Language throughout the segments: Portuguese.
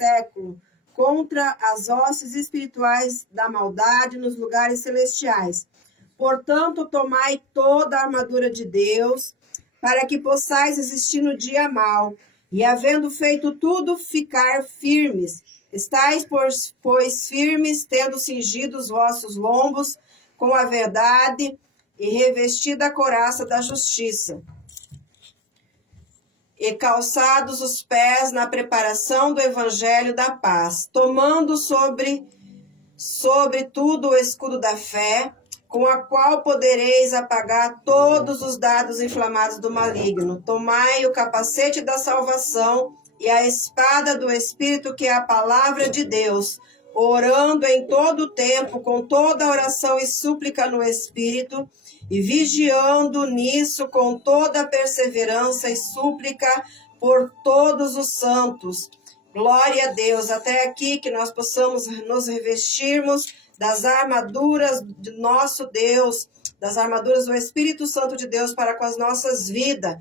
século, contra as hostes espirituais da maldade nos lugares celestiais. Portanto, tomai toda a armadura de Deus, para que possais resistir no dia mau, e havendo feito tudo, ficar firmes. Estais, pois, firmes, tendo cingido os vossos lombos com a verdade, e revestida a couraça da justiça, e calçados os pés na preparação do evangelho da paz, tomando sobre tudo o escudo da fé, com a qual podereis apagar todos os dardos inflamados do maligno. Tomai o capacete da salvação e a espada do Espírito, que é a palavra de Deus, orando em todo o tempo, com toda oração e súplica no Espírito, e vigiando nisso com toda perseverança e súplica por todos os santos. Glória a Deus. Até aqui que nós possamos nos revestirmos das armaduras de nosso Deus, das armaduras do Espírito Santo de Deus para com as nossas vidas.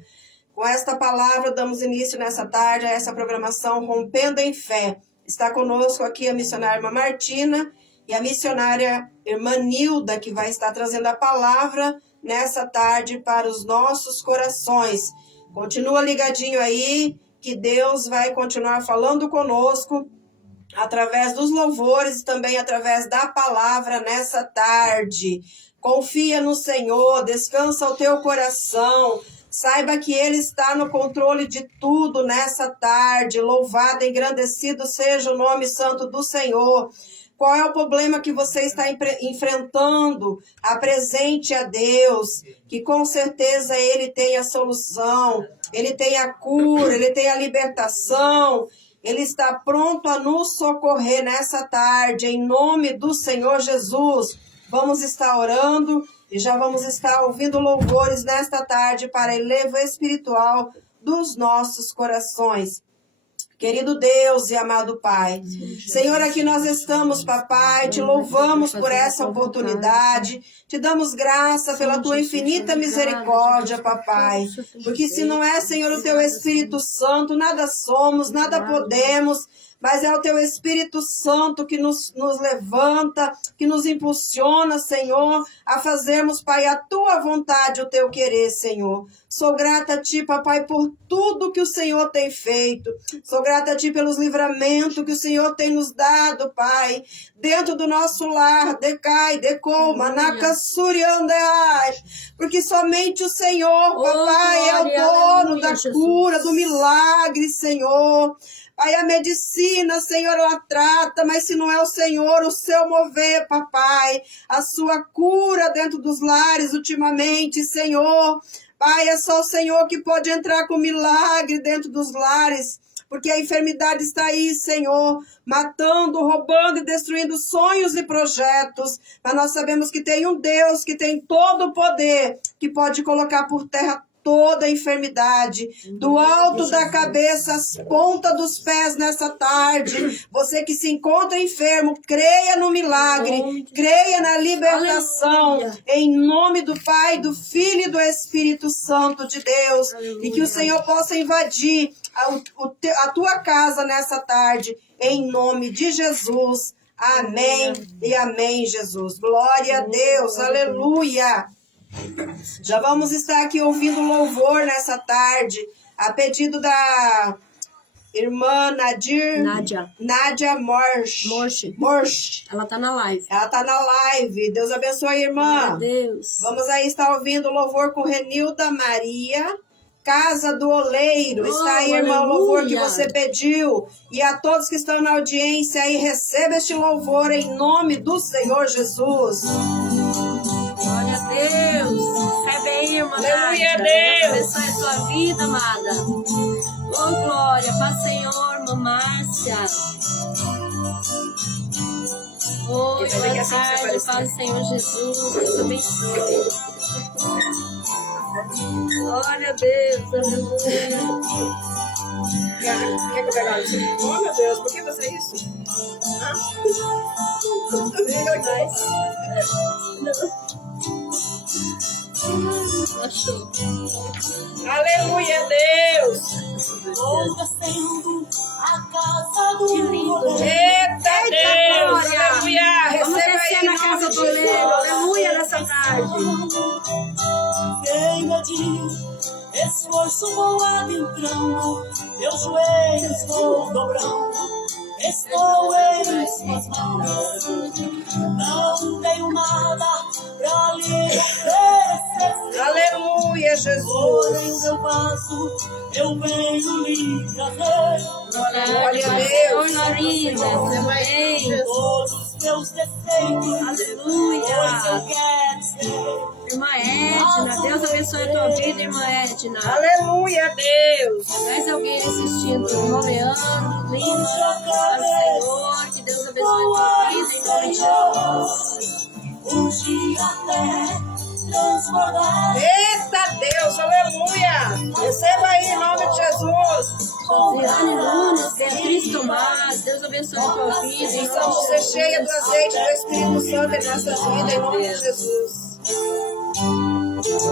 Com esta palavra, damos início nessa tarde a essa programação Rompendo em Fé. Está conosco aqui a missionária irmã Martina e a missionária irmã Nilda, que vai estar trazendo a palavra nessa tarde para os nossos corações. Continua ligadinho aí, que Deus vai continuar falando conosco através dos louvores e também através da palavra nessa tarde. Confia no Senhor, descansa o teu coração, saiba que Ele está no controle de tudo nessa tarde. Louvado, engrandecido seja o nome santo do Senhor. Qual é o problema que você está enfrentando? Apresente a Deus, que com certeza Ele tem a solução, Ele tem a cura, Ele tem a libertação. Ele está pronto a nos socorrer nessa tarde, em nome do Senhor Jesus. Vamos estar orando e já vamos estar ouvindo louvores nesta tarde para elevo espiritual dos nossos corações. Querido Deus e amado Pai, Senhor, aqui nós estamos, papai, te louvamos por essa oportunidade, te damos graça pela tua infinita misericórdia, papai, porque se não é, Senhor, o teu Espírito Santo, nada somos, nada podemos, mas é o teu Espírito Santo que nos levanta, que nos impulsiona, Senhor, a fazermos, Pai, a tua vontade, o teu querer, Senhor. Sou grata a ti, papai, por tudo que o Senhor tem feito. Sou grata a ti pelos livramentos que o Senhor tem nos dado, Pai, dentro do nosso lar, decai, decou, manaca, suriandeai, porque somente o Senhor, papai, é o dono da cura, do milagre, Senhor. Pai, a medicina, Senhor, ela trata, mas se não é o Senhor, o seu mover, papai, a sua cura dentro dos lares ultimamente, Senhor. Pai, é só o Senhor que pode entrar com milagre dentro dos lares, porque a enfermidade está aí, Senhor, matando, roubando e destruindo sonhos e projetos. Mas nós sabemos que tem um Deus que tem todo o poder, que pode colocar por terra toda a enfermidade, do alto da cabeça às pontas dos pés nessa tarde. Você que se encontra enfermo, creia no milagre, creia na libertação, em nome do Pai, do Filho e do Espírito Santo de Deus, e que o Senhor possa invadir a tua casa nessa tarde, em nome de Jesus. Amém e amém, Jesus. Glória a Deus, aleluia. Já vamos estar aqui ouvindo louvor nessa tarde, a pedido da irmã Nádia Morsch. Ela tá na live. Ela tá na live. Deus abençoe, irmã. Meu Deus. Vamos aí estar ouvindo louvor com Renilda Maria, Casa do Oleiro. Está aí, irmã, o louvor que você pediu. E a todos que estão na audiência aí, receba este louvor em nome do Senhor Jesus. Glória a Deus. Recebe aí, irmã. Aleluia, Deus. Deus. Abençoe a sua vida, amada. Oh, glória. Paz, Senhor, irmã Márcia. Oh, boa tarde, paz, Senhor Jesus. Deus abençoe. Glória a Deus. Aleluia. Quer que eu pegue isso? Oh, meu Deus, por que você é isso? Achou. Aleluia, Deus. Hoje acendo a casa do restaurando. Estou em suas mãos, não tenho nada pra lhe oferecer. Aleluia, Jesus. Porém, o meu vaso eu venho lhe trazer. Glória a Deus. Amém. Todos os meus defeitos, Aleluia. pois eu quero ser. Irmã Edna, Deus abençoe a tua vida, irmã Edna. Aleluia, Deus. Mais alguém assistindo, nomeando, lindo para o Senhor. Que Deus abençoe a tua vida, em nome de Jesus. Unge até transbordar. Eita Deus, aleluia. Receba aí em nome de Jesus. Josiane Nunes, Beatriz Tomás, Deus abençoe a tua vida, em Possamos nome ser de cheias do azeite do Espírito Santo em nossas vidas, em nome de Jesus.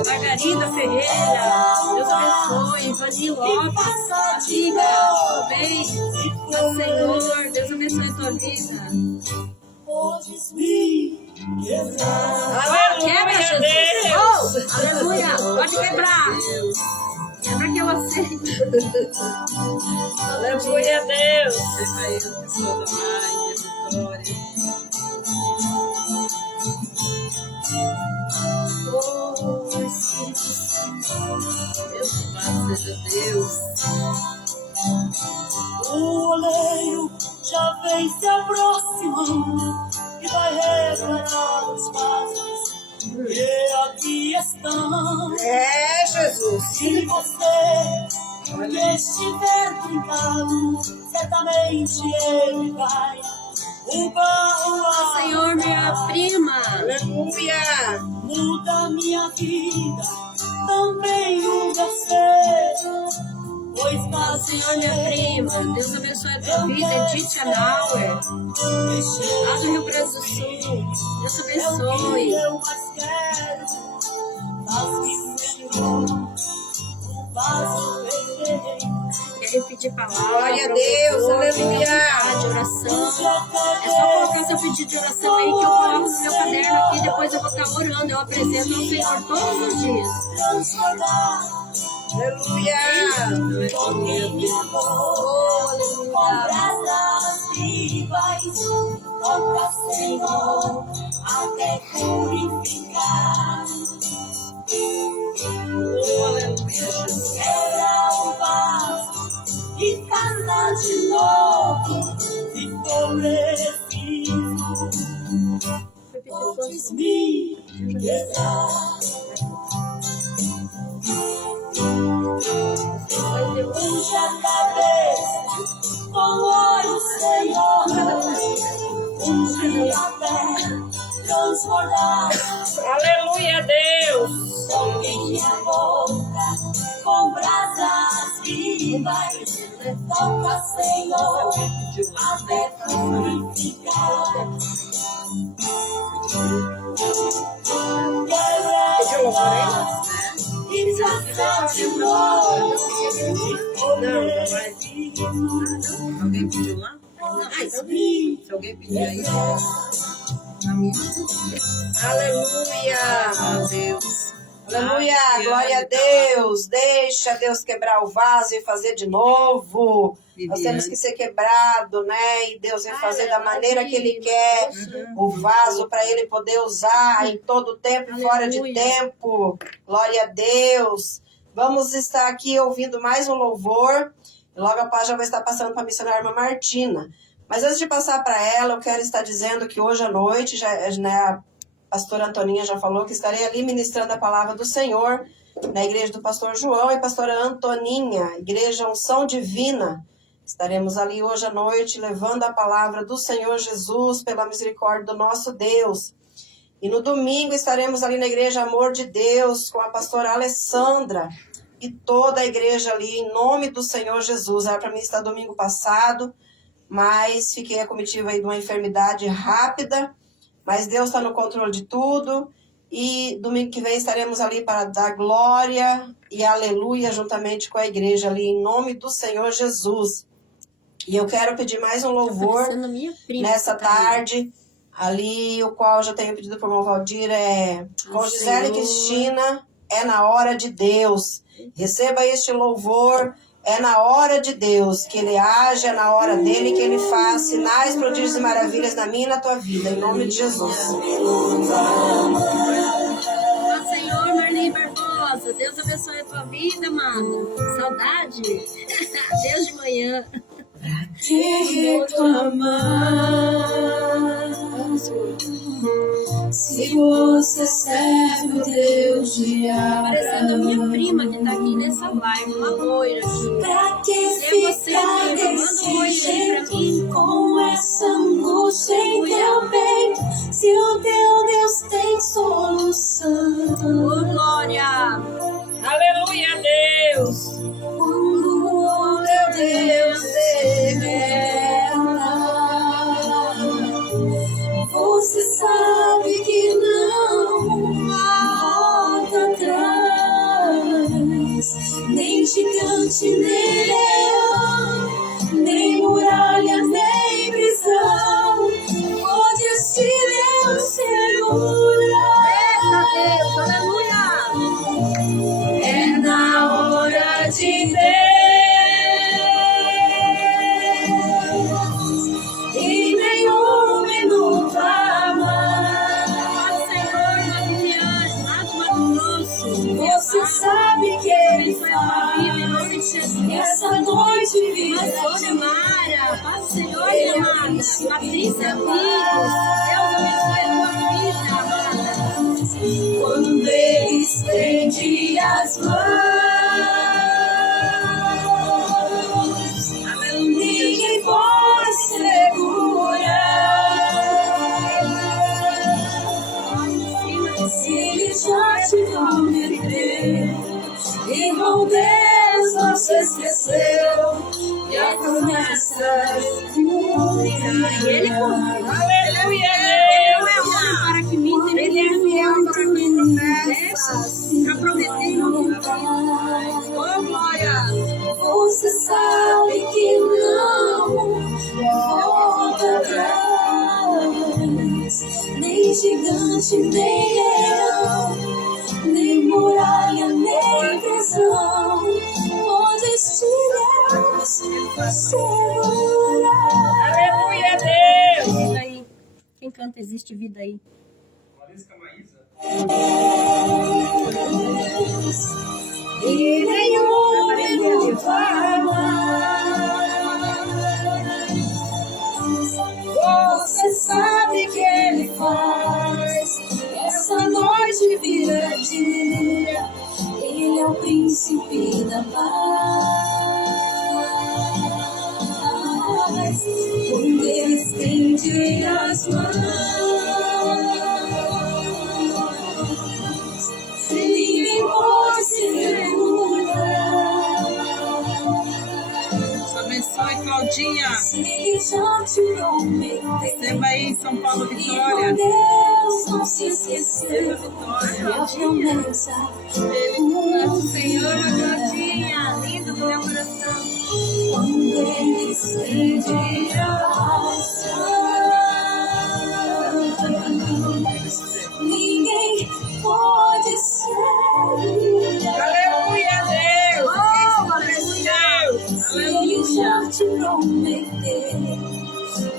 Margarida Ferreira, Deus abençoe. Vani Lopes, amiga, bem, Senhor, Deus abençoe a tua vida. Podes me quebrar. Quebra, Jesus! Oh, aleluia! Pode quebrar! Quebra que eu aceito. Aleluia, Deus. Oh, Espírito Santo, Deus, seja Deus. O oleiro já vem se aproximando e vai reparar os vasos que aqui estão. É, Jesus. Se você estiver brincando, certamente ele vai. O barro Senhor, minha prima. Aleluia. muda minha vida, também o meu ser. Pois tá Senhor, minha prima, Deus abençoe a tua vida, Edith Anauer, lá do Rio Grande do Sul. Deus abençoe. eu mais quero, faz-me Senhor, um vaso perfeito. Quero pedir palavra. Glória a Deus, aleluia. De oração. É só colocar seu pedido de oração aí que eu coloco no meu caderno aqui. Depois eu vou estar orando. Eu apresento ao Senhor todos os dias. Aleluia. Toca, Senhor, até purificar. Quebra o vaso e faça de novo, se for preciso. Podes me quebrar. Unge a cabeça com óleo, Senhor. Unge até transbordar. Aleluia, Deus. Toque minha boca com brasas vivas. Toca, Senhor, até purificar. Pediu louvor aí? E faça de novo. Não, vai. Alguém pediu lá? Se alguém pedir aí, na minha. Aleluia. Deus. Aleluia, glória a Deus. Deixa Deus quebrar o vaso e fazer de novo. Nós temos que ser quebrado, né? E Deus vai fazer da maneira que Ele quer o vaso para Ele poder usar em todo tempo e fora de tempo. Glória a Deus. Vamos estar aqui ouvindo mais um louvor. E logo após já vai estar passando para a missionária irmã Martina. Mas antes de passar para ela, eu quero estar dizendo que hoje à noite, a pastora Antoninha já falou que estarei ali ministrando a palavra do Senhor na igreja do pastor João e pastora Antoninha, igreja Unção Divina. Estaremos ali hoje à noite levando a palavra do Senhor Jesus pela misericórdia do nosso Deus. E no domingo estaremos ali na igreja Amor de Deus com a pastora Alessandra e toda a igreja ali em nome do Senhor Jesus. Era para mim estar domingo passado, mas fiquei a comitiva aí de uma enfermidade rápida, mas Deus está no controle de tudo. E domingo que vem estaremos ali para dar glória e aleluia juntamente com a igreja ali em nome do Senhor Jesus. E eu quero pedir mais um louvor nessa tarde, ali o qual eu já tenho pedido para o irmão Valdir, com Gisele e Cristina, é na hora de Deus. Receba este louvor, É na hora de Deus que Ele age, é na hora dEle que Ele faz sinais, prodígios e maravilhas na minha e na tua vida, em nome de Jesus. Senhor, Marli Barbosa, Deus abençoe a tua vida, mano. Saudade. Deus de manhã. Que reclamar se você serve o Deus de Parecendo a Abraão? minha prima que tá aqui nessa live, uma loira aqui. Pra que Se é você, ficar prima, manda um oi desse aí pra mim. jeito com essa angústia em teu peito? Se o teu Deus tem solução. Ô, Glória! Aleluia, Deus. Quando o meu Deus se revela, você sabe que não volta atrás. Nem gigante, nem leão, nem muralha, nem prisão pode este Deus segurar. Eita, Deus! Aleluia! É na hora de Deus e nenhum minuto a mais. Senhor, Maguiane, Mato Grosso. Você sabe que Ele Abençoe a tua vida, em nome de faz Jesus. essa noite Mas vida. Sônia Mara, Paz do Senhor, minha amada. Patrícia Amigos, Deus abençoe a tua vida, amada. Quando Ele estende as mãos, ninguém pode segurar. Se Ele já te prometeu, irmão, Deus não se esqueceu. E a promessa Ele Aleluia, não é homem para que minta, ele é fiel para que promessas. Já prometei no nome de Jesus. Ô, glória! Você sabe que não volta atrás. Nem gigante, nem leão, nem muralha, nem prisão pode este Deus segurar. Aleluia, Deus. Vida aí. Quem canta Existe Vida aí? E nenhum minuto a mais. Você sabe que Ele faz essa noite vira dia. Ele é o príncipe da paz. Quando Ele estende as mãos, ninguém pode segurar. Deus abençoe, Claudinha. Se Ele já te prometeu, Receba aí, São Paulo, e Vitória. Deus não se Receba, esqueceu. Vitória. E a promessa Nosso Senhor, a Claudinha, lindo do meu coração. quando Ele estende as mãos, ninguém pode segurar. Aleluia, Deus. Oh, aleluia! Se Ele já te prometeu,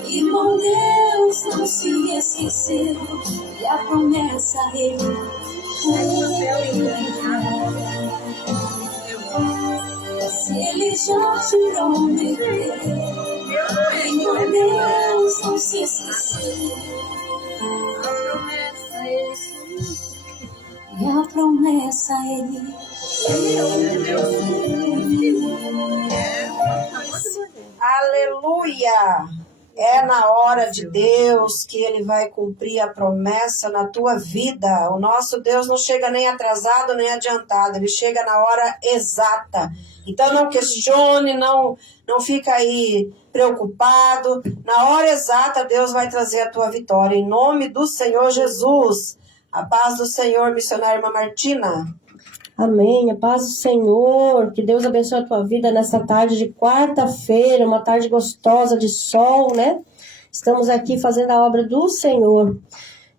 irmão, Deus não se esqueceu. E a promessa Ele se Ele já te prometeu, irmão, Deus não se esqueceu. E a promessa Ele Aleluia! É na hora de Deus que Ele vai cumprir a promessa na tua vida. O nosso Deus não chega nem atrasado nem adiantado, Ele chega na hora exata. Então não questione, não fica aí preocupado. Na hora exata Deus vai trazer a tua vitória. Em nome do Senhor Jesus. A paz do Senhor, missionária irmã Martina. Amém. A paz do Senhor. Que Deus abençoe a tua vida nessa tarde de quarta-feira, uma tarde gostosa de sol, né? Estamos aqui fazendo a obra do Senhor.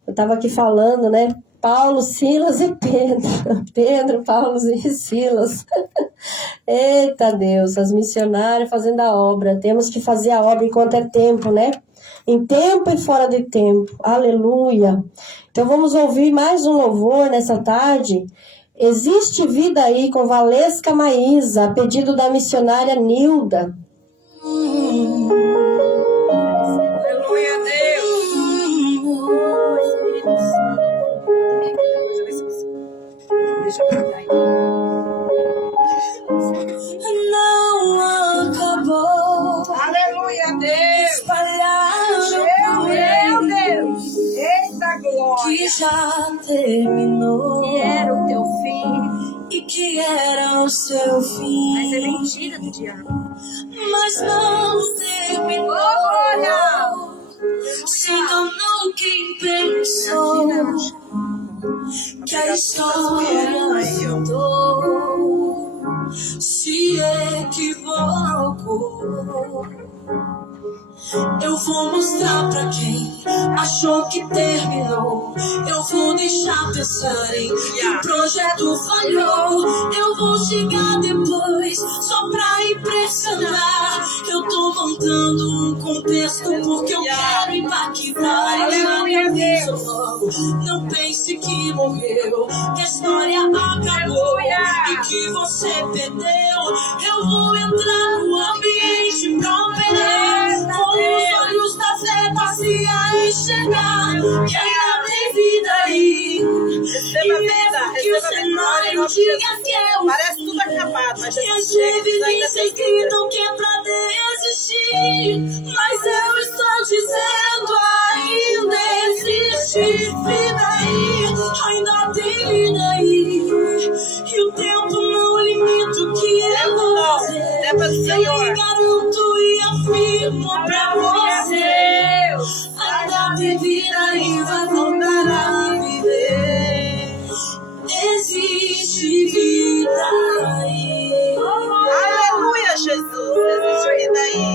Eu estava aqui falando, né? Paulo, Silas e Pedro. Pedro, Paulo e Silas. Eita Deus, as missionárias fazendo a obra. Temos que fazer a obra enquanto é tempo, né? Em tempo e fora de tempo. Aleluia. Então vamos ouvir mais um louvor nessa tarde. Existe Vida Aí, com Valesca Maísa, a pedido da missionária Nilda. Aleluia a Deus. Deixa eu pegar aí. Não acabou. Aleluia a Deus. Espalharam Meu Deus. Eita glória. que já terminou. E era o teu fim. E que era o seu fim. Mas é mentira do diabo. Mas não terminou. Glória. Se enganou quem pensou que a história mudou. Se equivocou. Eu vou mostrar pra quem achou que terminou. Eu vou deixar pensarem que o projeto falhou. Eu vou chegar depois só pra impressionar. Eu tô montando um contexto porque eu quero impactar. Aleluia, Deus. Não pense que morreu, que a história acabou e que você perdeu. Eu vou entrar no ambiente pra operar. Com os olhos da fé passei a enxergar que ainda tem vida aí. E mesmo que o cenário diga que é o Parece fim, tudo acabado, mas e as Jesus chega e diz, ainda evidências tem gritam que é pra desistir. Mas eu estou dizendo, ainda existe vida aí, ainda tem vida aí. E o tempo não limita o que eu vou fazer. É para o Senhor. Eu garanto e afirmo pra você, ainda tem vida e vai voltar a viver. Existe vida aí. Aleluia, Jesus. Existe vida aí.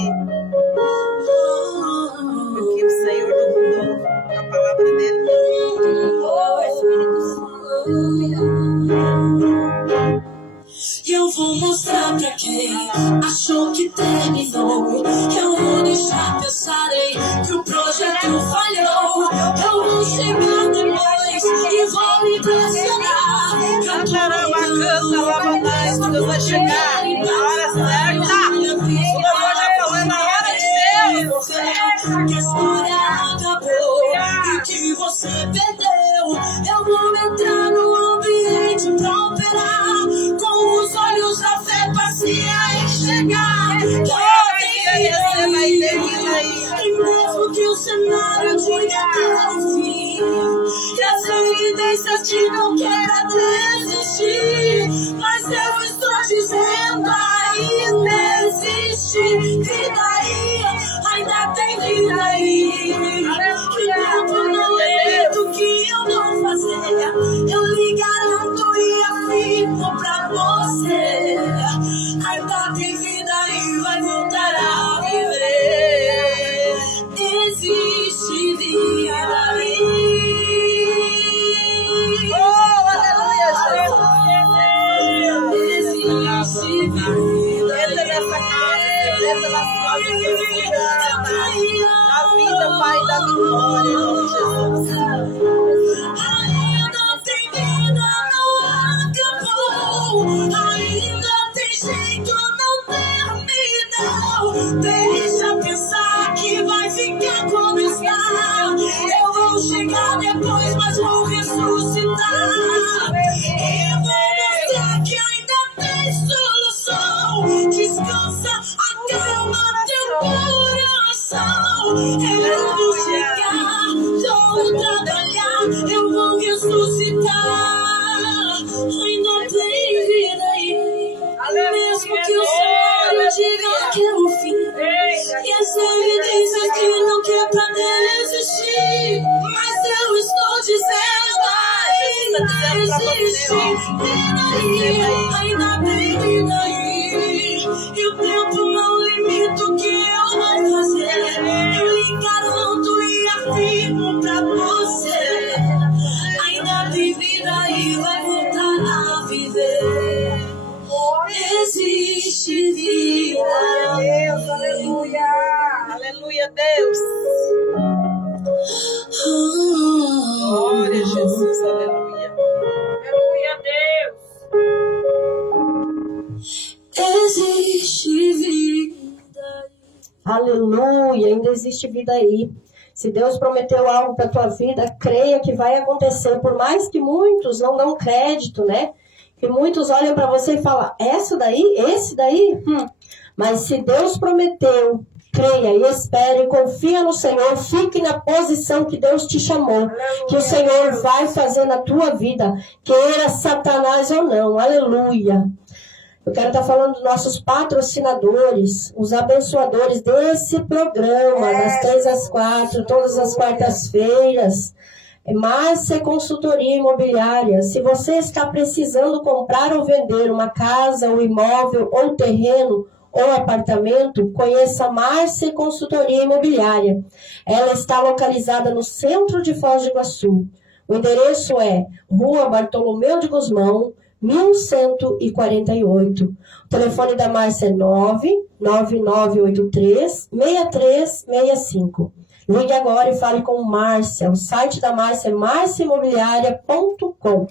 Porque o Senhor não mudou a palavra dele. E eu vou mostrar pra quem achou que terminou. Eu vou deixar pensarem que o projeto falhou. Eu vou chegar depois e vou me impressionar. Cantarama, canta, lava mais, Deus vai chegar na hora certa. O louvor já falou, é na hora de Deus. Que a história acabou e que você perdeu. Eu vou entrar no ambiente pra operar. Com os olhos da fé passei a enxergar que eu tenho vida aí. E mesmo que o cenário diga que é o fim, e as evidências digam que era desistir, mas eu estou dizendo, ainda existe vida aí, ainda tem vida aí. Que tempo não limita o que eu vou fazer. Eu lhe garanto e afirmo pra você, ainda tem vida e vai voltar a viver. Existe vida aí. Oh, aleluia, Jesus. Existe vida. Entra nessa casa, Senhor. Entra nas casas que você na vida, Pai, da vitória, em nome de Jesus. Ainda tem vida, não acabou. Ainda tem jeito, não terminou. Deixa pensar que vai ficar como está. Eu vou chegar depois, mas vou ressuscitar. Eu vou mostrar que ainda tem solução. Descansa, acalma teu coração. Eu vou chegar, eu vou trabalhar, eu vou ressuscitar. Ainda tem vida aí. Mesmo que o sonho diga que é o fim, e as evidências digam que é pra desistir, mas eu estou dizendo, ainda existe vida aí, ainda tem vida aí. E o tempo não limita o que eu vou fazer. Eu lhe garanto e afirmo pra você, Aleluia, Deus. Glória a Jesus, aleluia. Aleluia, Deus. Existe vida. Aleluia, ainda existe vida aí. Se Deus prometeu algo para a tua vida, creia que vai acontecer. Por mais que muitos não dão crédito, né? Que muitos olham para você e falam, esse daí? Mas se Deus prometeu, creia e espere, confia no Senhor, fique na posição que Deus te chamou. Aleluia, que o Senhor vai fazer na tua vida, queira Satanás ou não. Aleluia. Eu quero estar falando dos nossos patrocinadores, os abençoadores desse programa, das 3 às 4, todas as quartas-feiras. Márcia Consultoria Imobiliária. Se você está precisando comprar ou vender uma casa, um imóvel, ou terreno, ou apartamento, conheça Márcia Consultoria Imobiliária. Ela está localizada no centro de Foz do Iguaçu. O endereço é Rua Bartolomeu de Gusmão, 1148. O telefone da Márcia é 99983-6365. Ligue agora e fale com Márcia. O site da Márcia é marciaimobiliaria.com.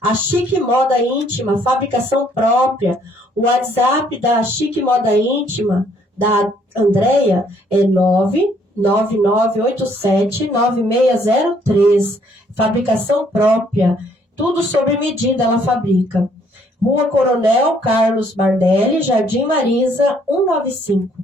A Chique Moda Íntima, fabricação própria. O WhatsApp da Chique Moda Íntima, da Andréia, é 99987-9603. Fabricação própria. Tudo sobre medida ela fabrica. Rua Coronel Carlos Bardelli, Jardim Marisa, 195.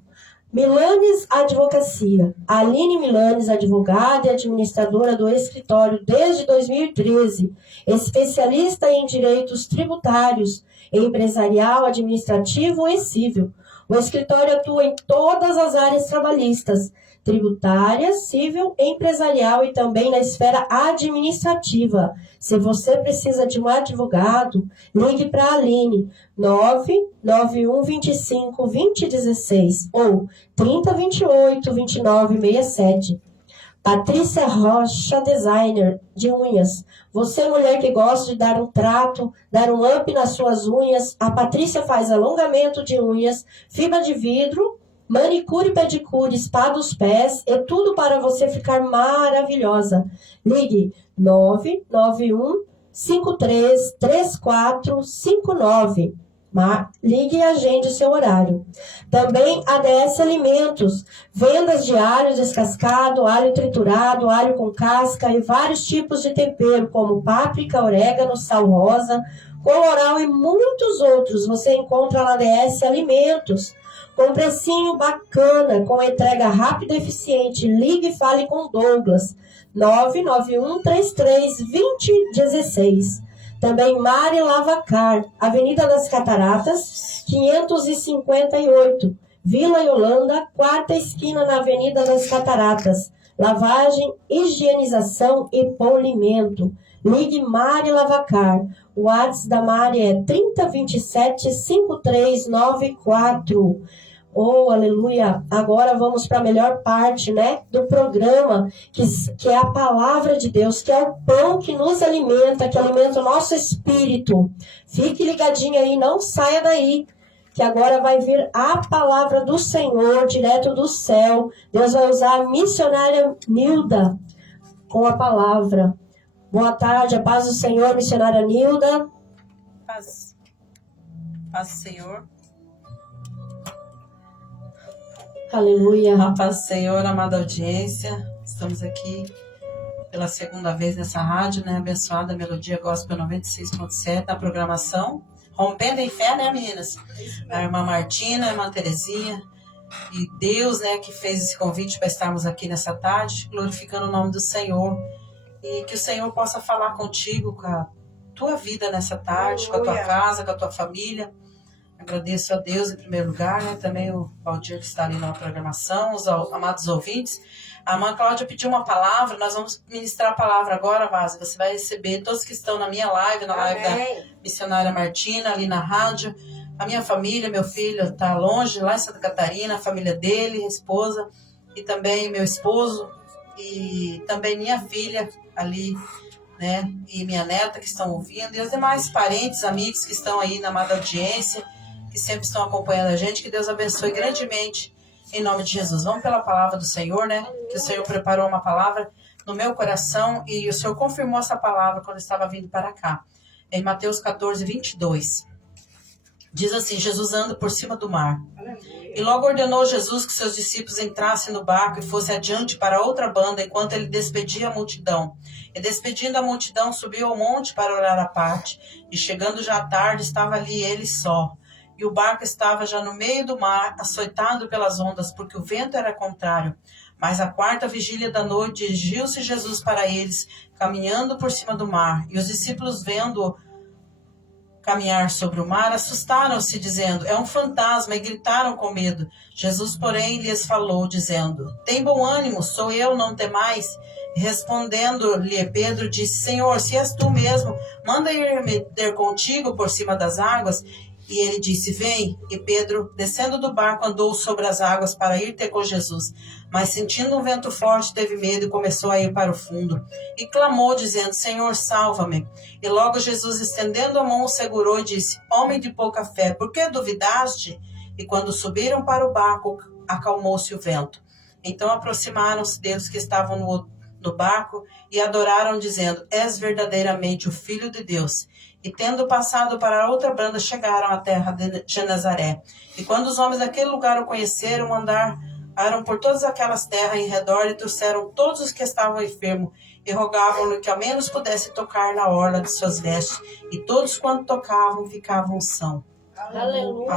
Milanes Advocacia. Aline Milanes, advogada e administradora do escritório desde 2013. Especialista em direitos tributários, empresarial, administrativo e civil. O escritório atua em todas as áreas trabalhistas, tributária, civil, empresarial e também na esfera administrativa. Se você precisa de um advogado, ligue para a Aline, 99125-2016 ou 3028-2967. Patrícia Rocha, designer de unhas. Você, mulher que gosta de dar um trato, dar um up nas suas unhas, a Patrícia faz alongamento de unhas, fibra de vidro, manicure e pedicure, spa dos pés, é tudo para você ficar maravilhosa. Ligue 991-533459. Ligue e agende o seu horário. Também ADS Alimentos, vendas de alho descascado, alho triturado, alho com casca e vários tipos de tempero, como páprica, orégano, sal rosa, colorau e muitos outros. Você encontra na ADS Alimentos. Com precinho bacana, com entrega rápida e eficiente. Ligue e fale com Douglas. 991-33-2016. Também Mari Lavacar, Avenida das Cataratas, 558. Vila Yolanda, 4ª esquina na Avenida das Cataratas. Lavagem, higienização e polimento. Ligue Mari Lavacar. O WhatsApp da Mari é 3027-5394. Oh, aleluia! Agora vamos para a melhor parte, né, do programa, que é a palavra de Deus, que é o pão que nos alimenta, que alimenta o nosso espírito. Fique ligadinho aí, não saia daí, que agora vai vir a palavra do Senhor, direto do céu. Deus vai usar a missionária Nilda com a palavra. Boa tarde, a paz do Senhor, missionária Nilda. Paz. Paz do Senhor. Aleluia. A paz do Senhor, amada audiência. Estamos aqui pela segunda vez nessa rádio, né? Abençoada Melodia Gospel 96.7, na programação. Rompendo em fé, né, meninas? A irmã Martina, a irmã Terezinha. E Deus, né, que fez esse convite para estarmos aqui nessa tarde, glorificando o nome do Senhor. E que o Senhor possa falar contigo, com a tua vida nessa tarde, com a tua casa, com a tua família. Agradeço a Deus em primeiro lugar, né? Também o Valdir que está ali na programação, os amados ouvintes. A irmã Cláudia pediu uma palavra, nós vamos ministrar a palavra agora, Vaza. Você vai receber todos que estão na minha live, na live da missionária Martina, ali na rádio. A minha família, meu filho está longe, lá em Santa Catarina, a família dele, a esposa, e também meu esposo, e também minha filha ali, né? E minha neta que estão ouvindo, e os demais parentes, amigos que estão aí na amada audiência, que sempre estão acompanhando a gente. Que Deus abençoe grandemente Em nome de Jesus. Vamos pela palavra do Senhor, né? Que o Senhor preparou uma palavra no meu coração e o Senhor confirmou essa palavra quando eu estava vindo para cá. Em Mateus 14, 22. Diz assim, Jesus anda por cima do mar. E logo ordenou Jesus que seus discípulos entrassem no barco e fossem adiante para outra banda, enquanto ele despedia a multidão. E despedindo a multidão, subiu ao monte para orar à parte. E chegando já à tarde, estava ali ele só. E o barco estava já no meio do mar, açoitado pelas ondas, porque o vento era contrário. Mas à quarta vigília da noite, dirigiu-se Jesus para eles, caminhando por cima do mar. E os discípulos, vendo-o caminhar sobre o mar, assustaram-se, dizendo, é um fantasma, e gritaram com medo. Jesus, porém, lhes falou, dizendo, tem bom ânimo, sou eu, não temais. E respondendo-lhe Pedro, disse, Senhor, se és tu mesmo, manda ir me ter contigo por cima das águas. E ele disse, vem. E Pedro, descendo do barco, andou sobre as águas para ir ter com Jesus. Mas sentindo um vento forte, teve medo e começou a ir para o fundo. E clamou, dizendo, Senhor, salva-me. E logo Jesus, estendendo a mão, o segurou e disse, homem de pouca fé, por que duvidaste? E quando subiram para o barco, acalmou-se o vento. Então aproximaram-se deles que estavam no barco e adoraram, dizendo, és verdadeiramente o Filho de Deus. E tendo passado para outra banda, chegaram à terra de Genezaré. E quando os homens daquele lugar o conheceram, andaram por todas aquelas terras em redor e trouxeram todos os que estavam enfermos e rogavam-lhe que ao menos pudesse tocar na orla de suas vestes. E todos quanto tocavam ficavam sãos. Aleluia.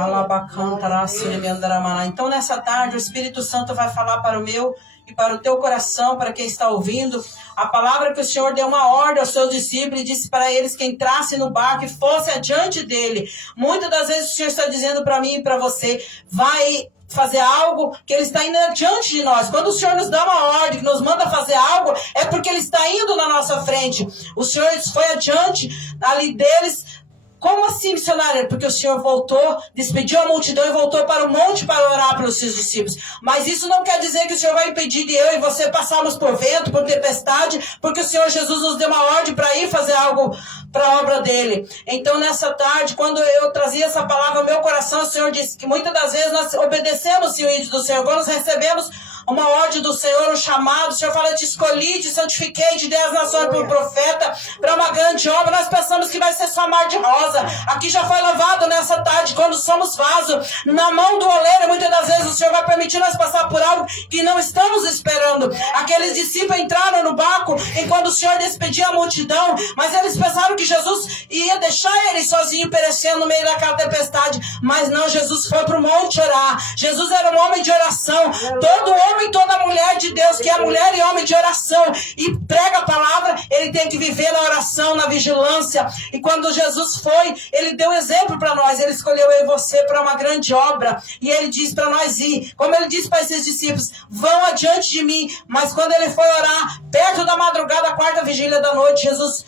Então nessa tarde o Espírito Santo vai falar para o meu e para o teu coração, para quem está ouvindo, a palavra que o Senhor deu uma ordem aos seus discípulos e disse para eles que entrassem no barco e fossem adiante dele. Muitas das vezes o Senhor está dizendo para mim e para você, vai fazer algo que ele está indo adiante de nós. Quando o Senhor nos dá uma ordem, que nos manda fazer algo, é porque ele está indo na nossa frente. O Senhor foi adiante ali deles. Como assim, missionária? Porque o Senhor voltou, despediu a multidão e voltou para o monte para orar pelos seus discípulos. Mas isso não quer dizer que o Senhor vai impedir de eu e você passarmos por vento, por tempestade, porque o Senhor Jesus nos deu uma ordem para ir fazer algo para a obra dele. Então, nessa tarde, quando eu trazia essa palavra ao meu coração, o Senhor disse que muitas das vezes nós obedecemos o ídolo do Senhor. Quando nós recebemos uma ordem do Senhor, um chamado, o Senhor fala, te escolhi, te santifiquei, te dei as nações por profeta, para uma grande obra, nós pensamos que vai ser só mar de rosa. Aqui já foi lavado nessa tarde, quando somos vaso, na mão do oleiro, muitas das vezes o Senhor vai permitir nós passar por algo que não estamos esperando. Aqueles discípulos entraram no barco, e quando o Senhor despedia a multidão, mas eles pensaram que Jesus ia deixar eles sozinhos perecendo no meio daquela tempestade, mas não, Jesus foi para o monte orar. Jesus era um homem de oração. Todo homem, toda mulher de Deus, que é mulher e homem de oração, e prega a palavra, ele tem que viver na oração, na vigilância. E quando Jesus foi, ele deu exemplo para nós, ele escolheu eu e você para uma grande obra, e ele diz para nós ir, como ele disse para esses discípulos, vão adiante de mim. Mas quando ele foi orar, perto da madrugada, a quarta vigília da noite, Jesus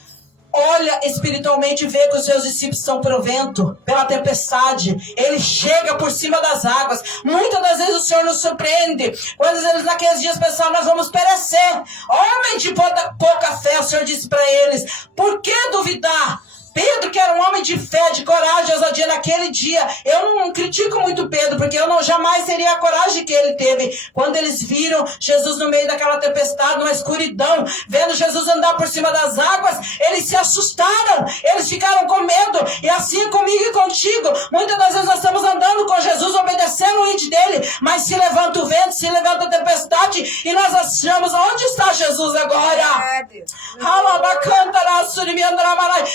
olha espiritualmente e vê que os seus discípulos estão pelo vento, pela tempestade. Ele chega por cima das águas. Muitas das vezes o Senhor nos surpreende. Quando eles naqueles dias pensaram, nós vamos perecer. Homem de pouca fé, o Senhor disse para eles, por que duvidar? Pedro, que era um homem de fé, de coragem, ousadia naquele dia. Eu não critico muito Pedro, porque eu jamais teria a coragem que ele teve. Quando eles viram Jesus no meio daquela tempestade, numa escuridão, vendo Jesus andar por cima das águas, eles se assustaram, eles ficaram com medo. E assim comigo e contigo, muitas das vezes nós estamos andando com Jesus, obedecendo o ídolo dele, mas se levanta o vento, se levanta a tempestade, e nós achamos, onde está Jesus agora?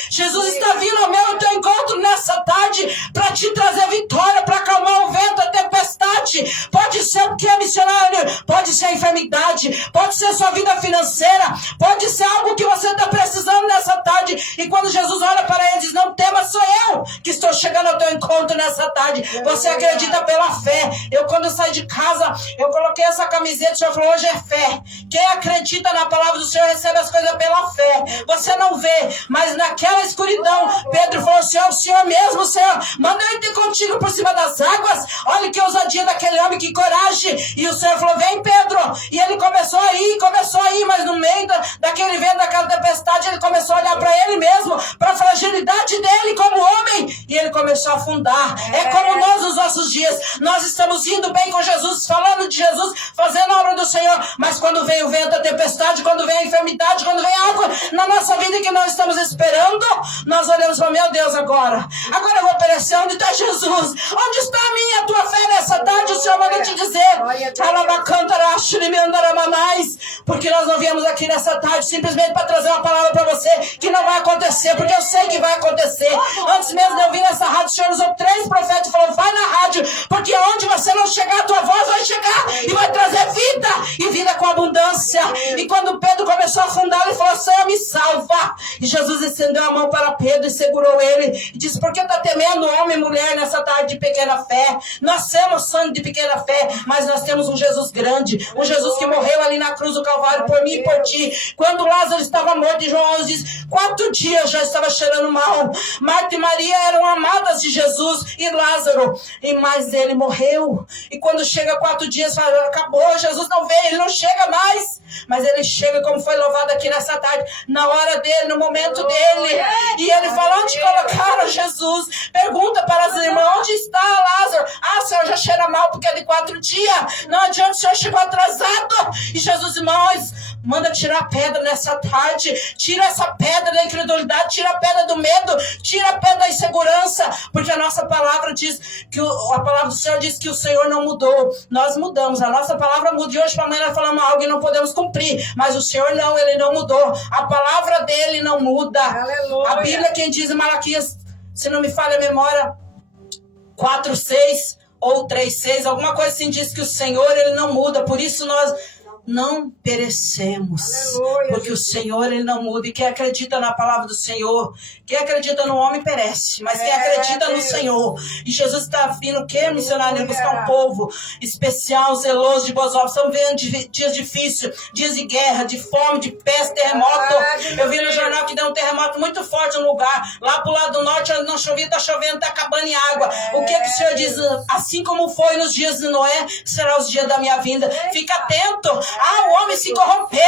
Jesus está vindo ao meu teu encontro nessa tarde para te trazer vitória, para acalmar o vento, a tempestade. Pode ser o que é missionário, pode ser a enfermidade, pode ser a sua vida financeira, pode ser algo que você está precisando nessa tarde. E quando Jesus olha para ele e diz, não tema, sou eu que estou chegando ao teu encontro nessa tarde. Você acredita pela fé. Quando eu saí de casa, eu coloquei essa camiseta, o Senhor falou, hoje é fé. Quem acredita na palavra do Senhor recebe as coisas pela fé. Você não vê, mas naquela escuridão multidão. Pedro falou assim, ó, o Senhor mesmo, Senhor, manda eu ir contigo por cima das águas. Olha que ousadia daquele homem, que coragem. E o Senhor falou, vem Pedro. E ele começou a ir, mas no meio daquele vento, daquela tempestade, ele começou a olhar para ele mesmo, para a fragilidade dele como homem, e ele começou a afundar. É como nós nos nossos dias, nós estamos indo bem com Jesus, falando de Jesus, fazendo a obra do Senhor, mas quando vem o vento, a tempestade, quando vem a enfermidade, quando vem algo na nossa vida que nós estamos esperando, nós olhamos para, meu Deus, agora eu vou perecer. Onde está Jesus? Onde está a minha, a tua fé nessa tarde? O Senhor manda te dizer, porque nós não viemos aqui nessa tarde simplesmente para trazer uma palavra para você que não vai acontecer, porque eu sei que vai acontecer. Antes mesmo de eu vir nessa rádio, o Senhor usou 3 profetas e falou, vai na rádio, porque onde você não chegar, a tua voz vai chegar e vai trazer vida, e vida com abundância. E quando Pedro começou a afundar, ele falou, Senhor, me salva. E Jesus estendeu a mão para Pedro e segurou ele e disse, por que está temendo, homem e mulher, nessa tarde de pequena fé? Nós temos sangue de pequena fé, mas nós temos um Jesus grande, um Jesus que morreu ali na cruz do Calvário por mim e por ti. Quando Lázaro estava morto, e João diz, 4 dias já estava cheirando mal. Marta e Maria eram amadas de Jesus e Lázaro, e mais ele morreu. E quando chega 4 dias, fala, acabou, Jesus não veio, ele não chega mais. Mas ele chega, como foi louvado aqui nessa tarde, na hora dele, no momento dele. E ele fala, onde colocaram Jesus? Pergunta para as irmãs, onde está Lázaro? Ah, o Senhor já cheira mal porque é de 4 dias. Não adianta, o Senhor chegou atrasado. E Jesus, irmãos, manda tirar a pedra nessa tarde. Tira essa pedra da incredulidade, tira a pedra do medo, tira a pedra da insegurança, porque a nossa palavra diz que a palavra do Senhor diz que o Senhor não mudou. Nós mudamos, a nossa palavra muda. E hoje para amanhã nós falamos algo e não podemos cumprir, mas o Senhor não, ele não mudou. A palavra dele não muda. Aleluia. A Bíblia, quem diz em Malaquias, se não me falha a memória, 4:6 ou 3:6, alguma coisa assim, diz que o Senhor, ele não muda. Por isso nós não perecemos. Aleluia, porque Jesus. O Senhor, ele não muda. E quem acredita na palavra do Senhor, quem acredita no homem perece, mas quem acredita no Senhor. E Jesus está vindo o quê, missionário? Buscar um povo especial, zeloso, de boas obras. Estamos vendo dias difíceis, dias de guerra, de fome, de peste, terremoto. Eu vi no jornal que deu um terremoto muito forte no lugar, lá pro lado do norte, onde não chovia, está chovendo, está acabando em água. O que o Senhor diz? Assim como foi nos dias de Noé, será os dias da minha vinda. Fica atento. O homem se corrompeu.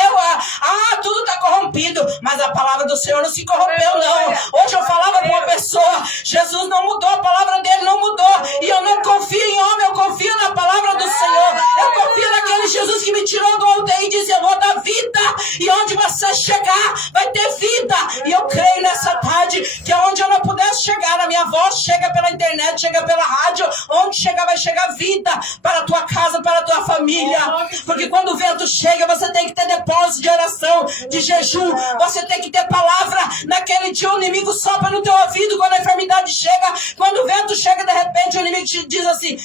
Tudo está corrompido. Mas a palavra do Senhor não se corrompeu, não. Hoje eu falava com uma pessoa, Jesus não mudou, a palavra dele não mudou. E eu não confio em homem, eu confio na palavra do Senhor. Eu confio naquele Jesus que me tirou do UTI e disse, eu vou dar vida. E onde você chegar, vai ter vida. E eu creio nessa tarde que onde eu não pudesse chegar, a minha voz chega pela internet, chega pela rádio. Onde chegar, vai chegar vida para a tua casa, para a tua família. Porque quando o vento chega, você tem que ter depósito de oração, de jejum. Você tem que ter palavra. Naquele dia o inimigo sopra no teu ouvido quando a enfermidade chega. Quando o vento chega, de repente o inimigo te diz assim,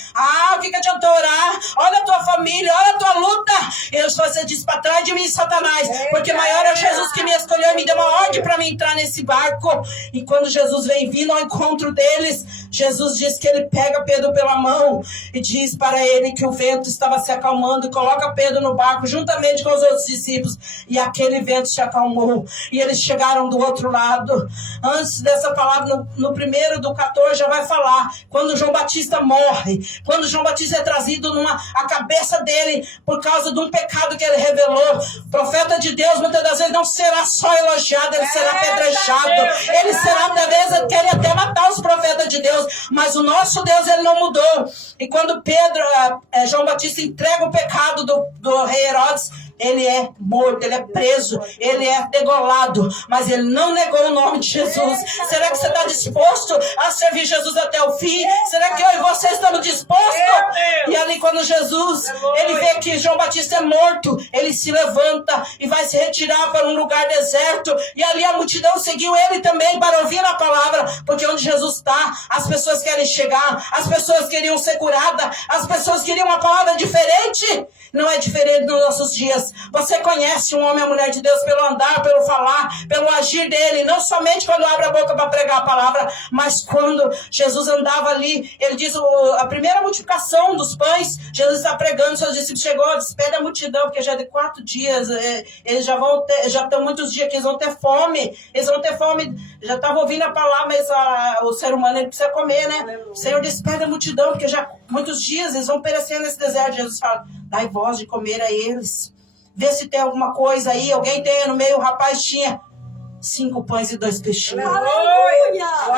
o que adiantou orar? Olha a tua família, olha a tua luta. E você diz, para trás de mim, Satanás, porque maior é Jesus que me escolheu e me deu uma ordem para mim entrar nesse barco. E quando Jesus vem vindo ao encontro deles, Jesus diz que ele pega Pedro pela mão e diz para ele que o vento estava se acalmando e coloca Pedro no barco juntamente com os outros discípulos, e aquele vento se acalmou e eles chegaram do outro lado. Antes dessa palavra, no primeiro do 14 já vai falar quando João Batista morre, quando João Batista é trazido a cabeça dele por causa de um pecado que ele revelou. O profeta de Deus muitas das vezes não será só elogiado, ele será apedrejado, ele será muitas vezes querer até matar os profetas de Deus, mas o nosso Deus, ele não mudou. E quando João Batista entrega o pecado do rei Herodes, ele é morto, ele é preso, ele é degolado, mas ele não negou o nome de Jesus. Será que você está disposto a servir Jesus até o fim? Será que eu e você estamos dispostos? E ali quando Jesus, ele vê que João Batista é morto, ele se levanta e vai se retirar para um lugar deserto, e ali a multidão seguiu ele também para ouvir a palavra, porque onde Jesus está, as pessoas querem chegar, as pessoas queriam ser curadas, as pessoas queriam uma palavra diferente. Não é diferente nos nossos dias. vidas. Você conhece um homem ou mulher de Deus pelo andar, pelo falar, pelo agir dele, não somente quando abre a boca para pregar a palavra, mas quando Jesus andava ali, ele diz a primeira multiplicação dos pães, Jesus está pregando, seus discípulos chegou, despede a multidão, porque já é de 4 dias, eles já estão muitos dias que eles vão ter fome, já estavam ouvindo a palavra, mas o ser humano ele precisa comer, né? O Senhor despede a multidão, porque já muitos dias eles vão perecer nesse deserto. Jesus fala, dai voz de comer a eles, vê se tem alguma coisa aí, alguém tem no meio. O rapaz tinha 5 pães e 2 peixinhos.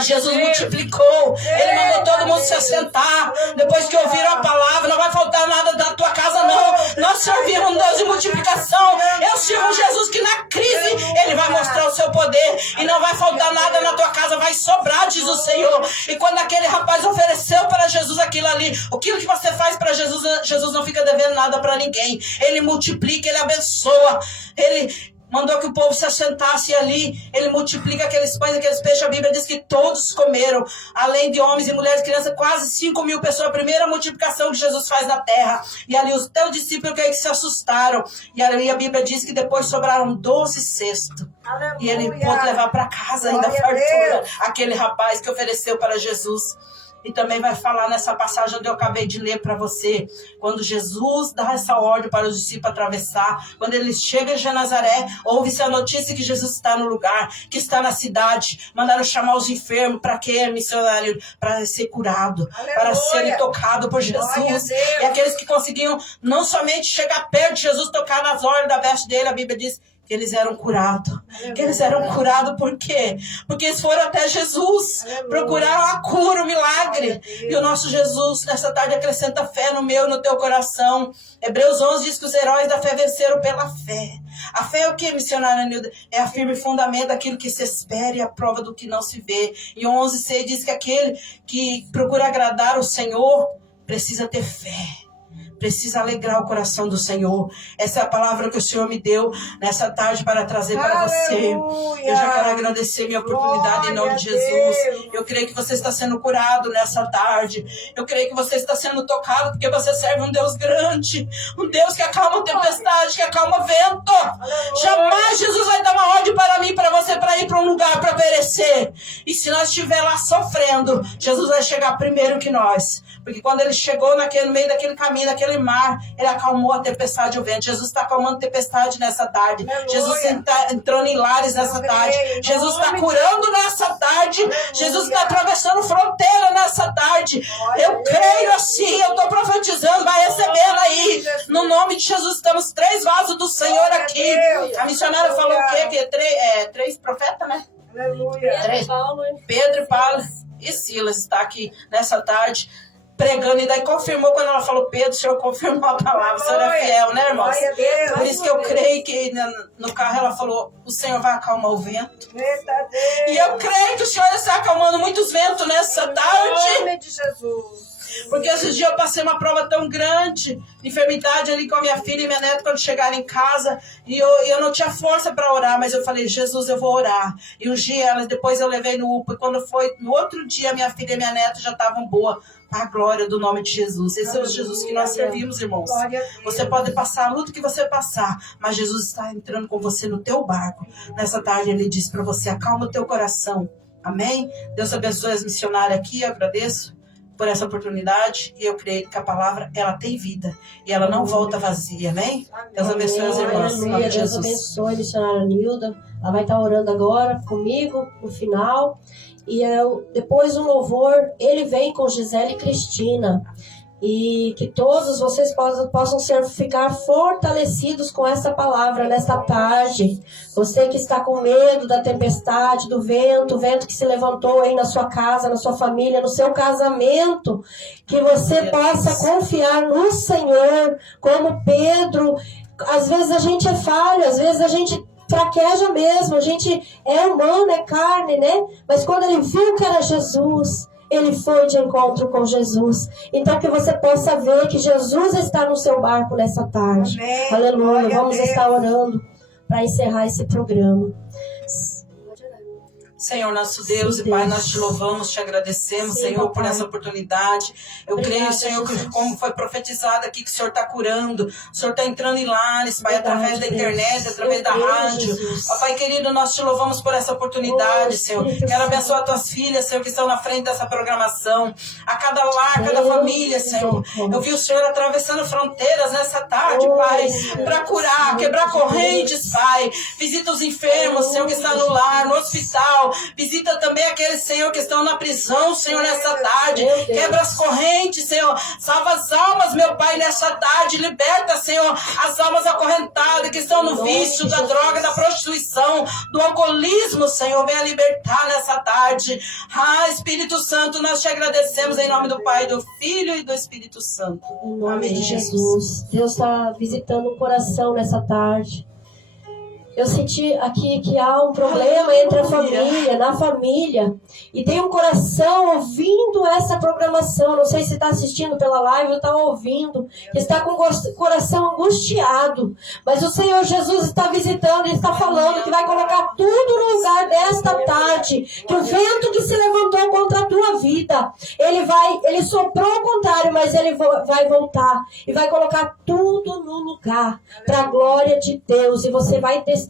Jesus multiplicou. Ele mandou todo mundo se assentar. Depois que ouviram a palavra, não vai faltar nada da tua casa, não. Nós servimos um Deus de multiplicação. Eu sirvo um Jesus que na crise Ele vai mostrar o seu poder e não vai faltar nada na tua casa, vai sobrar, diz o Senhor. E quando aquele rapaz ofereceu para Jesus aquilo ali, aquilo que você faz para Jesus, Jesus não fica devendo nada para ninguém. Ele multiplica, Ele abençoa, Ele mandou que o povo se assentasse ali. Ele multiplica aqueles pães, aqueles peixes. A Bíblia diz que todos comeram, além de homens e mulheres, crianças, quase 5.000 pessoas. A primeira multiplicação que Jesus faz na terra. E ali os teus discípulos que se assustaram. E ali a Bíblia diz que depois sobraram 12 cestos. Aleluia. E ele pôde levar para casa ainda fartura aquele rapaz que ofereceu para Jesus. E também vai falar nessa passagem onde eu acabei de ler para você, quando Jesus dá essa ordem para os discípulos atravessar, quando eles chegam em Genazaré, ouve-se a notícia que Jesus está no lugar, que está na cidade, mandaram chamar os enfermos, para quê, missionário? Para ser curado, aleluia, para serem tocados por Jesus. E aqueles que conseguiam não somente chegar perto de Jesus, tocar nas orlas da veste dele, a Bíblia diz que eles eram curados. Que eles eram curados por quê? Porque eles foram até Jesus, procuraram a cura, o milagre. E o nosso Jesus, nessa tarde, acrescenta fé no meu e no teu coração. Hebreus 11 diz que os heróis da fé venceram pela fé. A fé é o que, missionária Nilda? É a firme fundamento daquilo que se espera e a prova do que não se vê. E 11:6 diz que aquele que procura agradar o Senhor precisa ter fé. Precisa alegrar o coração do Senhor. Essa é a palavra que o Senhor me deu nessa tarde para trazer para você. Eu já quero agradecer minha oportunidade em nome de Jesus. Eu creio que você está sendo curado nessa tarde. Eu creio que você está sendo tocado porque você serve um Deus grande. Um Deus que acalma a tempestade, que acalma o vento. Jamais Jesus vai dar uma ordem para mim, para você, para ir para um lugar para perecer. E se nós estiver lá sofrendo, Jesus vai chegar primeiro que nós. Porque quando ele chegou no meio daquele caminho, daquele mar, ele acalmou a tempestade e o vento. Jesus está acalmando a tempestade nessa tarde. Aleluia. Jesus está entrando em lares nessa tarde. Jesus está curando nessa tarde. Jesus está atravessando fronteira nessa tarde. Eu creio assim, eu estou profetizando, vai recebendo aí. No nome de Jesus, estamos 3 vasos do Senhor aqui. A missionária falou o quê? Que 3 profetas, né? Aleluia. Pedro e Paulo e Silas está aqui nessa tarde pregando, e daí confirmou quando ela falou Pedro, o Senhor confirmou a palavra, o Senhor é fiel, né, irmãos? Por isso que eu creio que no carro ela falou, o Senhor vai acalmar o vento. E eu creio que o Senhor está acalmando muitos ventos nessa tarde. Em nome de Jesus. Porque esses dias eu passei uma prova tão grande, enfermidade ali com a minha filha e minha neta quando chegaram em casa, e eu não tinha força para orar, mas eu falei, Jesus, eu vou orar. E ungi elas, depois eu levei no UPA, e quando foi no outro dia, minha filha e minha neta já estavam boas, para a glória do nome de Jesus. Esse é o Jesus que nós servimos, irmãos. Você pode passar a luta que você passar, mas Jesus está entrando com você no teu barco. Nessa tarde ele diz para você, acalma o teu coração. Amém? Deus abençoe as missionárias aqui, eu agradeço por essa oportunidade, e eu creio que a palavra, ela tem vida, e ela não volta vazia, amém? Deus abençoe as irmãs. Aleluia, Deus abençoe a missionária Nilda, ela vai estar orando agora comigo, no final, e depois do louvor, ele vem com Gisele e Cristina, e que todos vocês possam ficar fortalecidos com essa palavra nesta tarde. Você que está com medo da tempestade, do vento, o vento que se levantou aí na sua casa, na sua família, no seu casamento, que você possa confiar no Senhor, como Pedro. Às vezes a gente é falho, às vezes a gente fraqueja mesmo, a gente é humano, é carne, né? Mas quando ele viu que era Jesus, ele foi de encontro com Jesus. Então que você possa ver que Jesus está no seu barco nessa tarde. Amém. Aleluia. Vamos estar orando para encerrar esse programa. Senhor, nosso Deus e Pai, nós te louvamos, te agradecemos, Senhor, por essa oportunidade. Eu creio, Senhor, que como foi profetizado aqui, que o Senhor está curando, o Senhor está entrando em lares, Pai, através da internet, através da rádio. Ó Pai querido, nós te louvamos por essa oportunidade, Senhor. Quero abençoar tuas filhas, Senhor, que estão na frente dessa programação, a cada lar, cada família, Senhor. Eu vi o Senhor atravessando fronteiras nessa tarde, Pai, para curar, quebrar correntes, Pai. Visita os enfermos, Senhor, que estão no lar, no hospital. Visita também aqueles, Senhor, que estão na prisão, Senhor, nessa tarde. Quebra as correntes, Senhor. Salva as almas, meu Pai, nessa tarde. Liberta, Senhor, as almas acorrentadas que estão no vício, da droga, da prostituição, do alcoolismo, Senhor. Venha libertar nessa tarde. Ah, Espírito Santo, nós te agradecemos em nome do Pai, do Filho e do Espírito Santo. Em nome Amém, de Jesus. Deus está visitando o coração nessa tarde. Eu senti aqui que há um problema entre a família, na família. E tem um coração ouvindo essa programação. Não sei se está assistindo pela live ou está ouvindo. Que está com o coração angustiado. Mas o Senhor Jesus está visitando e está falando que vai colocar tudo no lugar desta tarde. Que o vento que se levantou contra a tua vida, ele soprou ao contrário, mas ele vai voltar. E vai colocar tudo no lugar. Para a glória de Deus. E você vai testemunhar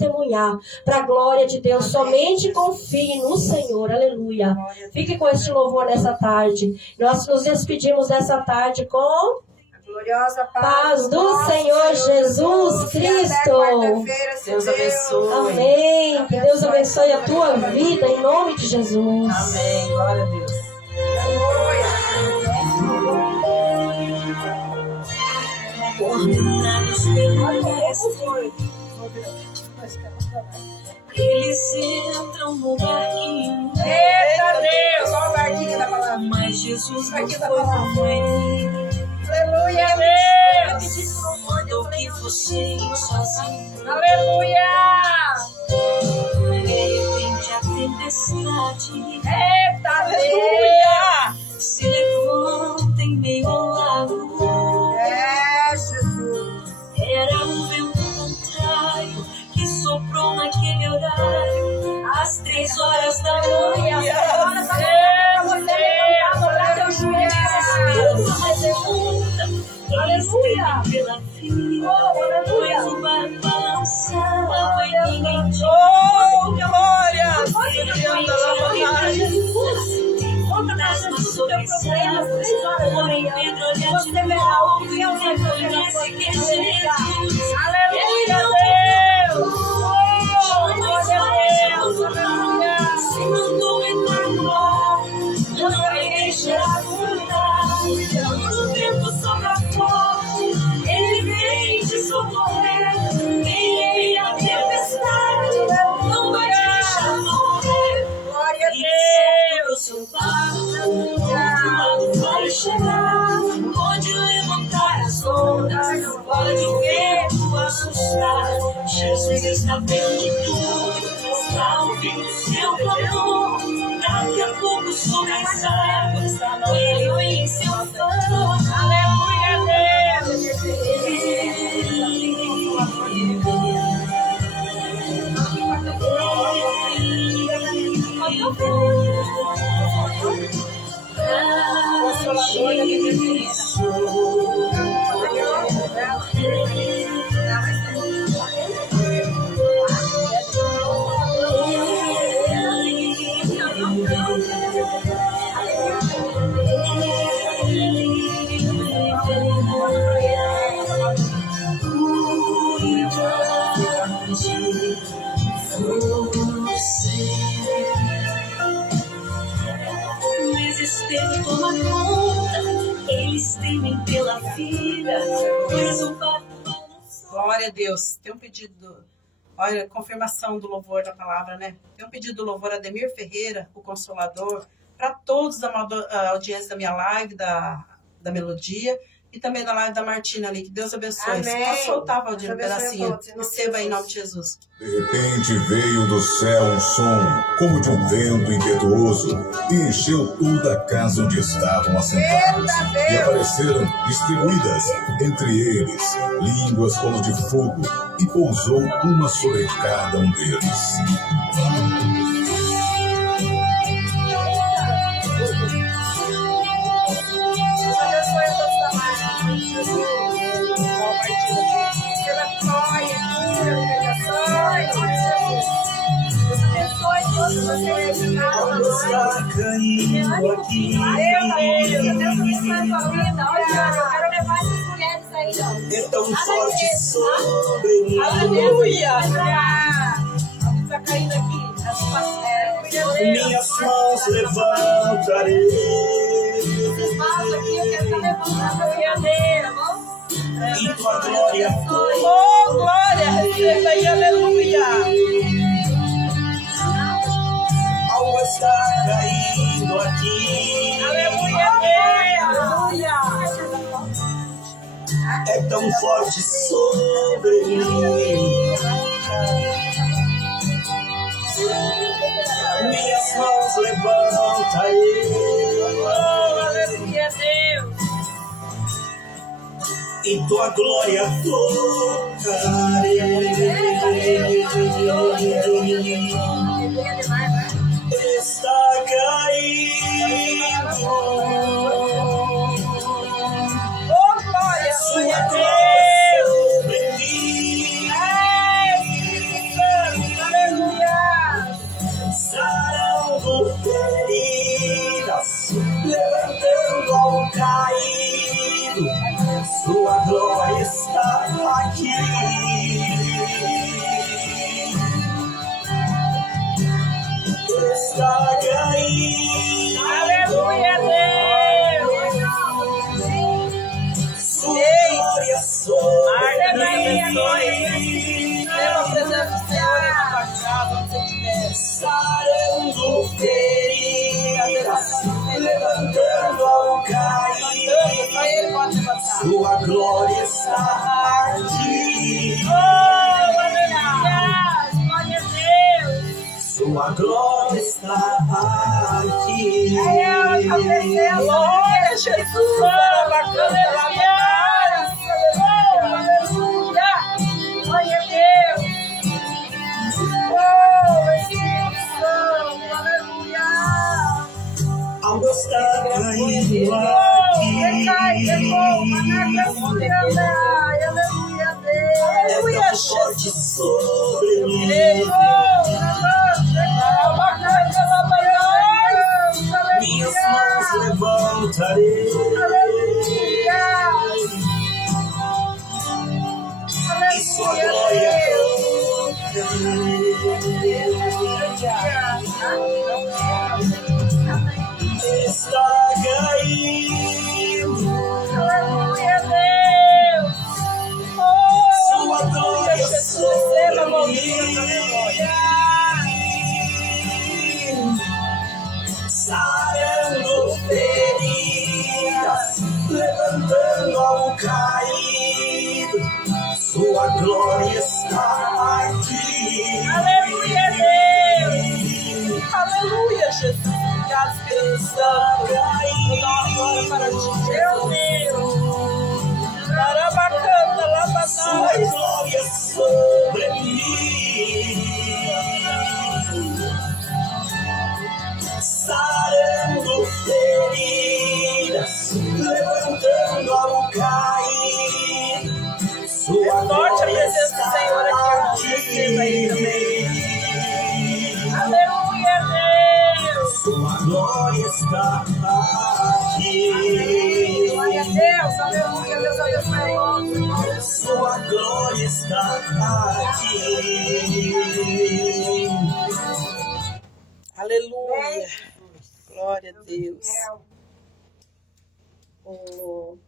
para a glória de Deus. Somente confie no Senhor. Aleluia. Fique com este louvor nessa tarde. Nós nos despedimos nessa tarde com a gloriosa paz do Senhor Jesus Cristo. Deus abençoe. Amém. Que Deus abençoe a tua vida em nome de Jesus. Amém. Glória a Deus. Ordenados pelo Mestre, eles entram no barquinho. Eita Deus! Olha o barquinho da palavra. Mas Jesus não foi com ele. Aleluia, Deus! Mandou que fossem sozinhos. Aleluia! De repente a tempestade. Eita, aleluia! Se levanta em meio ao lago. Jesus! Era um vento contrário que soprou naquele horário, às 3 horas da manhã. Aleluia! Pela vida, pois o barco balançava e ninguém tinha. Oh, glória! Das sobressaltas, porém Pedro olha de novo e reconhece que é Jesus. Aleluia, Deus! Se mandou entrar no mar, não vai deixar afundar. Quando o vento sopra forte, ele vem te socorrer. Em a tempestade, não vai deixar morrer. Glória a Deus! Seu barco, do lado vai chegar. Pode levantar as ondas, pode o vento assustar. Jesus está vendo de tudo, está ouvindo seu clamor. Daqui a pouco sobre as águas, ele vem em seu favor. Aleluia, Deus! Consolador da minha vida. Desespero toma conta, eles temem pela vida, pois o barco balançou. Glória a Deus. Tem um pedido, olha, confirmação do louvor da palavra, né? Tem um pedido do louvor Ademir Ferreira, o Consolador, para todos a audiência da minha live, da Melodia, e também da live da Martina ali. Que Deus abençoe. Amém. Pode soltar, Valdir, um Deus abençoe pedacinho. a todos, em nome de Receba aí em Jesus. nome de Jesus. De repente veio do céu um som, como de um vento impetuoso, e encheu toda a casa onde estavam assentados. E apareceram distribuídas entre eles línguas como de fogo, e pousou uma sobre cada um deles. Quando está caindo aqui, é tão forte sobre mim. Aleluia! Está caindo aqui. Minhas mãos levantarei. E tua glória toda. Oh, glória! Receba aí, aleluia! Algo está caindo aqui. Aleluia! Aleluia! É tão forte sobre mim. Minhas mãos levantarei. Oh, aleluia, Deus! E tua glória tocarei. Está caindo. Oh, glória! Sua glória sobre mim. Aleluia! Sarando feridas, levantando ao caído. Sua glória está aqui. Está caindo. Aleluia, Deus! Sua glória sobre mim. Leva a presença do Senhor aí na tua casa, onde você estiver. Sarando feridas, levantando ao caído. Só Ele pode levantar. Sua glória está aqui. Oh, aleluia! Glória a Deus! Sua glória está aqui. Glória a Jesus! Aleluia! Aleluia! Glória a Deus! Oh, Espírito Santo! Aleluia! Algo está caindo aqui. É tão forte sobre mim. Minhas mãos levantarei. E sua glória está caindo. Sua glória sobre mim. Sarando feridas, levantando ao caído. Sua glória está aqui. Aleluia, Deus! Aleluia, Jesus! Obrigado, Espírito Santo! Vou dar uma glória para ti, Jesus! Carabacanta, lá para Sua nós! glória sobre mim. Sarando feridas, levantando ao cair. Sua Forte a glória presença do Senhor aqui, irmão. Receba aí também. Aleluia, Deus! Sua glória está aqui. Glória a Deus! Aleluia, Deus abençoe! Sua glória está aqui. Aleluia! Glória a Deus! O